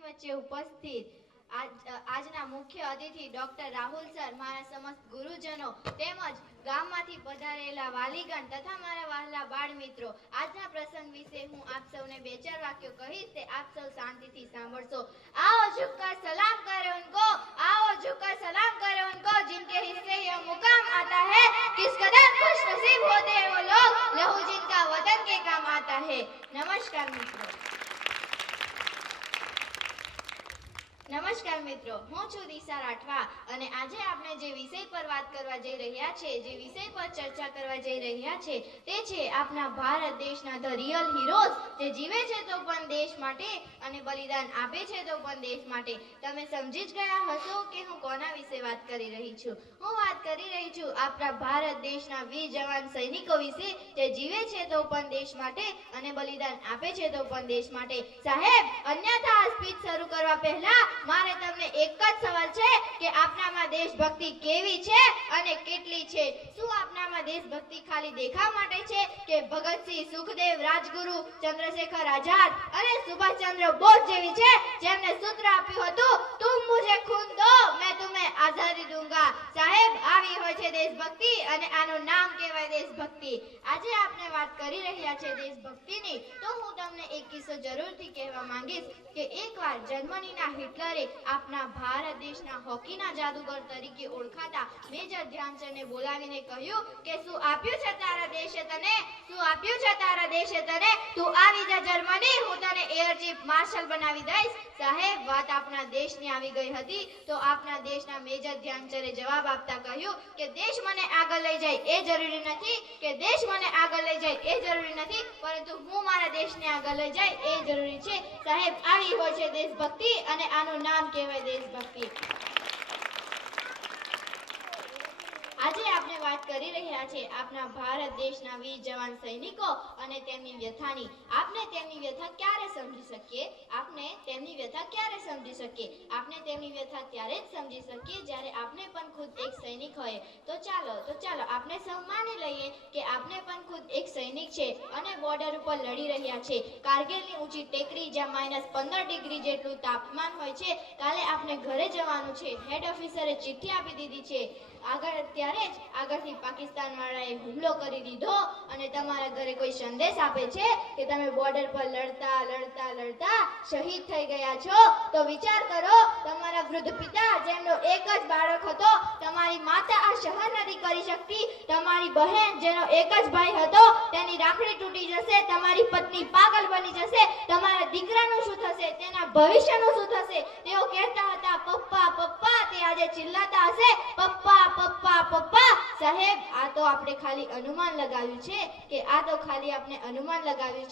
આપની વચ્ચે ઉપસ્થિત આજના મુખ્ય અતિથિ ડોક્ટર રાહુલ સર, મારા સમસ્ત ગુરુજનો તેમજ ગામમાંથી પધારેલા વાલીગણ તથા મારા વહાલા બાળ મિત્રો, આજના પ્રસંગ વિશે હું આપ સૌને બે ચાર વાક્યો કહીશ, તે આપ સૌ શાંતિથી સાંભળશો। आओ झुककर सलाम करें उनको, आओ झुककर सलाम करें उनको, जिनके हिस्से यह मुकाम आता है। किस कदर खुश नसीब होते हैं वो लोग, लहू जिनका वतन के काम आता है। नमस्कार मित्रों। नमस्कार मित्रों, હું છું દિશા રાઠવા અને આજે આપણે જે વિષય પર વાત કરવા જઈ રહ્યા છે, જે વિષય પર ચર્ચા કરવા જઈ રહ્યા છે, તે છે આપણા ભારત દેશના ધ રિયલ હીરોઝ, જે જીવે છે તો પણ દેશ માટે અને બલિદાન આપે છે તો પણ દેશ માટે। તમે સમજી જ ગયા હશો કે હું કોના વિશે વાત કરી રહી છું। હું વાત કરી રહી છું આપણા ભારત દેશના વીર જવાન સૈનિકો વિશે, જે જીવે છે તો પણ દેશ માટે અને બલિદાન આપે છે તો પણ દેશ માટે। સાહેબ, અન્યથા આ સ્પીચ શરૂ કરવા પહેલા મારે તમને એક જ સવાલ છે કે આપનામાં દેશભક્તિ કેવી છે અને કેટલી છે? શું આપનામાં દેશભક્તિ ખાલી દેખાવ માટે છે કે ભગતસિંહ, સુખદેવ, રાજગુરુ, ચંદ્રશેખર આઝાદ અને સુભાષચંદ્ર બોઝ જેવી છે, જેમને સૂત્ર આપ્યું હતું, તુમ મુझे खून दो मैं तुम्हें आजादी दूंगा। સાહેબ, આવી હોય છે દેશભક્તિ અને આનું નામ કહેવાય દેશભક્તિ। આજે આપણે વાત કરી રહ્યા છે દેશભક્તિની, તો હું તમને એક કિસ્સો જરૂરથી કહેવા માંગીશ કે એકવાર જર્મનીના હિટલરે આપના ભારત દેશના હોકીના જાદુગર તરીકે ઓળખાતા મેજર ધ્યાનચંદને બોલાવીને કહ્યું કે શું આપ્યું છે તારા દેશે તને, શું આપ્યું છે તારા દેશે તને, તું આવી જા જર્મની, હું તને એર ચીફ માર્શલ બનાવી દઈશ। સાહેબ, વાત આપણા દેશની આવી ગઈ હતી તો આપના દેશના મેજર ધ્યાનચંદે જવાબ આપતા કહ્યું કે દેશ મને આગળ લઈ જાય એ જરૂરી નથી, કે દેશ મને આગળ લઈ જાય એ જરૂરી નથી, પરંતુ હું મારા દેશને આગળ લઈ જાય એ જરૂરી છે। સાહેબ, આવી હોય છે દેશભક્તિ અને આનું નામ કહેવાય દેશભક્તિ। આજે આપણે વાત કરી રહ્યા છે આપણા ભારત દેશના વીર જવાન સૈનિકો અને તેમની વ્યથાની। આપણે તેમની વ્યથા ક્યારે સમજી શકીએ? આપણે તેમની વ્યથા ક્યારે સમજી શકીએ? આપણે તેમની વ્યથા ત્યારે જ સમજી શકીએ જ્યારે આપણે પણ ખુદ એક સૈનિક હોઈએ। તો ચાલો આપણે સૌ માની લઈએ કે આપણે પણ ખુદ એક સૈનિક છે અને બોર્ડર ઉપર લડી રહ્યા છે, કારગિલની ઊંચી ટેકરી જ્યાં -15 ડિગ્રી જેટલું તાપમાન હોય છે। કાલે આપણે ઘરે જવાનું છે, હેડ ઓફિસરે ચિઠ્ઠી આપી દીધી છે, ત્યારે જ આગળથી પાકિસ્તાન વાળાએ હુમલો કરી દીધો અને તમારા ઘરે કોઈ સંદેશ આપે છે કે તમે બોર્ડર પર લડતા શહીદ થઈ ગયા છો, તો વિચાર કરો, તમારા વૃદ્ધ પિતા જેમનો એક જ બાળક હતો, તમારી માતા આ સહન નથી કરી શકતી, તમારી બહેન જેનો એક જ ભાઈ હતો તેની રાખડી તૂટી જશે, તમારી પત્ની પાગલ બની જશે, તમારા દીકરાનું શું થશે, તેના ભવિષ્યનું શું થશે? તેઓ કહેતા હતા પપ્પા પપ્પા, તે આજે ચિલ્લાતા હશે પપ્પા પપ્પા પપ્પા। સાહેબ, આ તો આપણે ખાલી અનુમાન લગાવ્યું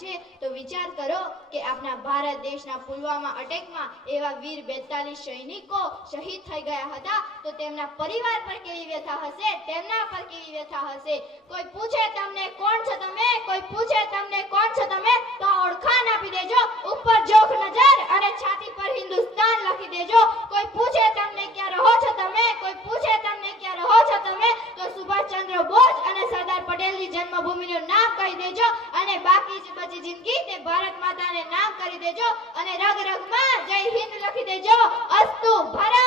છે તો વિચાર કરો કે આપણા ભારત દેશના પુલવામા અટેકમાં એવા વીર 42 સૈનિકો શહીદ થઈ ગયા હતા, તો તેમના પરિવાર પર કેવી વ્યથા હશે, તેમના પર કેવી વ્યથા હશે? કોઈ પૂછે તમને કોણ છો તમે, કોઈ પૂછે તમને કોણ છો તમે, તો ઓળખાણ આપી દેજો, ઉપર જોખ નજર અને છાતી પર હિન્દુસ્તાન લખી દેજો। કોઈ પૂછે તમને ક્યાં રહો છો તમે, કોઈ પૂછે તમને ક્યાં રહો છો તમે, તો સુભાષચંદ્ર બોઝ અને સરદાર પટેલની જન્મભૂમિનું નામ કહી દેજો અને બાકી બચી જિંદગી તે ભારત માતાને નામ કરી દેજો અને રગ રગમાં જય હિન્દ લખી દેજો। અસ્તુ ભારત।